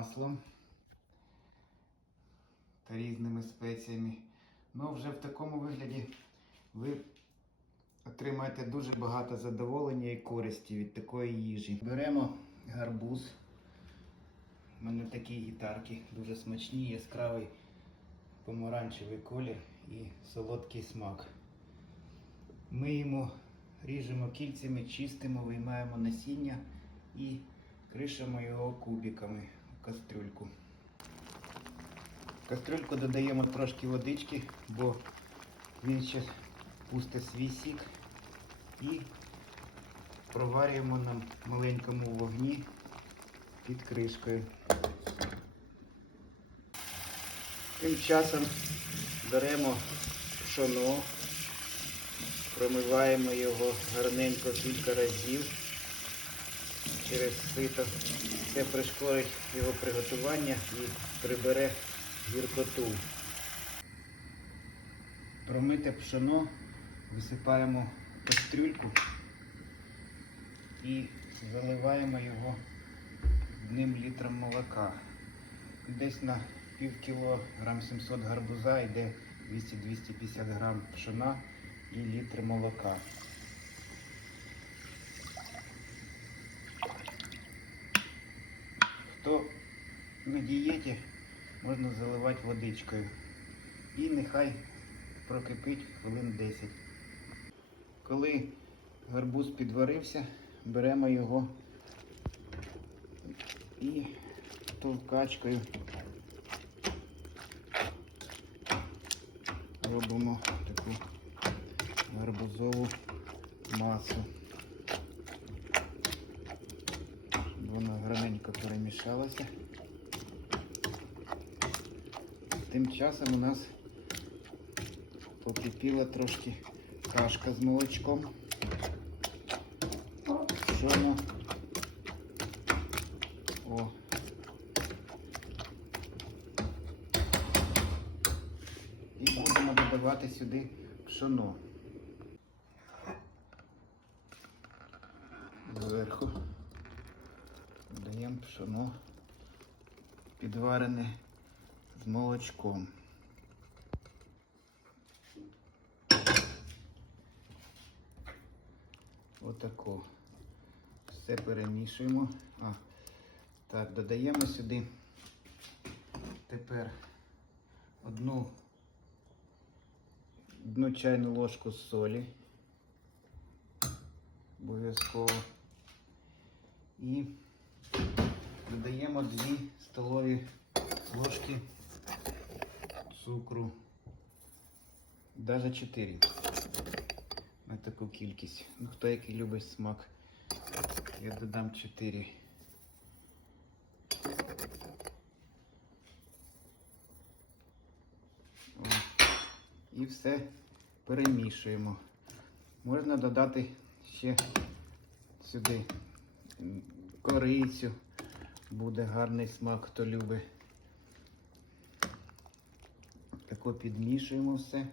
маслом та різними спеціями. Ну, вже в такому вигляді ви отримаєте дуже багато задоволення і користі від такої їжі. Беремо гарбуз. У мене такі гітарки дуже смачні, яскравий помаранчевий колір і солодкий смак. Миємо, ріжемо кільцями, чистимо, виймаємо насіння і кришимо його кубиками в кастрюльку. В кастрюльку додаємо трошки водички, бо він ще пустить свій сік і проварюємо на маленькому вогні під кришкою. Тим часом беремо пшоно, промиваємо його гарненько кілька разів через сито. Це пришкорить його приготування і прибере гіркоту. Промите пшоно висипаємо кастрюльку і заливаємо його одним літром молока. Десь на пів кіло грам 700 гарбуза йде 200-250 грам пшона і літр молока. Хто на можна заливати водичкою. І нехай прокипить хвилин 10. Коли гарбуз підварився, беремо його і товкачкою робимо таку гарбузову масу. Вона гарненько перемішалася. Тим часом у нас покипіла трошки кашка з молочком. Пшоно. О. І будемо додавати сюди пшоно. Зверху додаємо пшоно підварене з молочком. Отако. Все перемішуємо. А, так, додаємо сюди тепер одну, одну чайну ложку солі. Обов'язково. І додаємо 2 столові Даже 4 на таку кількість. Ну, хто який любить смак, я додам 4. О. І все перемішуємо. Можна додати ще сюди корицю. Буде гарний смак, хто любить. Тако підмішуємо все.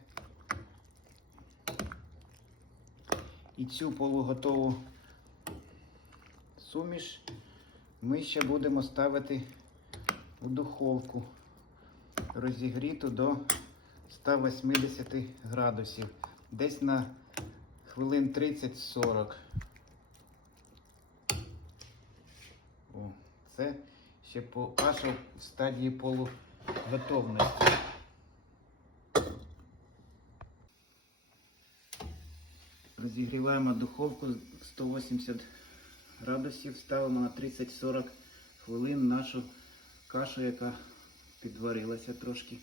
І цю полуготову суміш ми ще будемо ставити у духовку розігріту до 180 градусів. Десь на хвилин 30-40. О, це ще по каша в стадії полуготовності. Розігріваємо духовку 180 градусів, ставимо на 30-40 хвилин нашу кашу, яка підварилася трошки,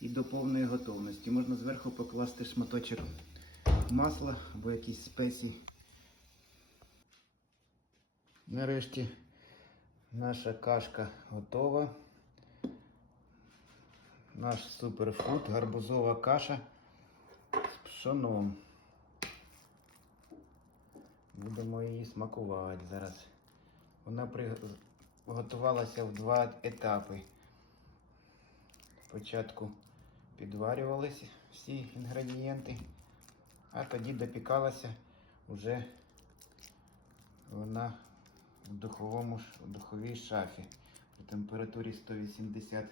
і до повної готовності. Можна зверху покласти шматочок масла або якісь спеції. Нарешті наша кашка готова. Наш суперфуд, гарбузова каша з пшоном. Будемо її смакувати зараз. Вона при... готувалася в два етапи. Спочатку підварювалися всі інгредієнти, а тоді допікалася вже вона в духовому в духовій шафі. при температурі 180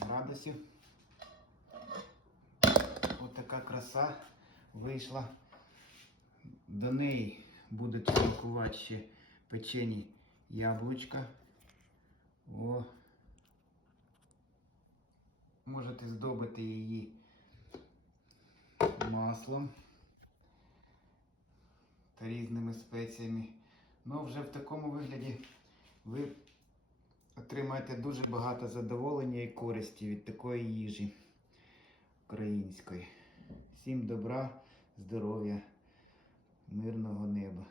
градусів. Отака краса вийшла. До неї будуть смакувати ще печені яблучка. О. Можете здобити її маслом та різними спеціями. Ну, вже в такому вигляді ви отримаєте дуже багато задоволення і користі від такої їжі української. Всім добра, здоров'я, мирного неба.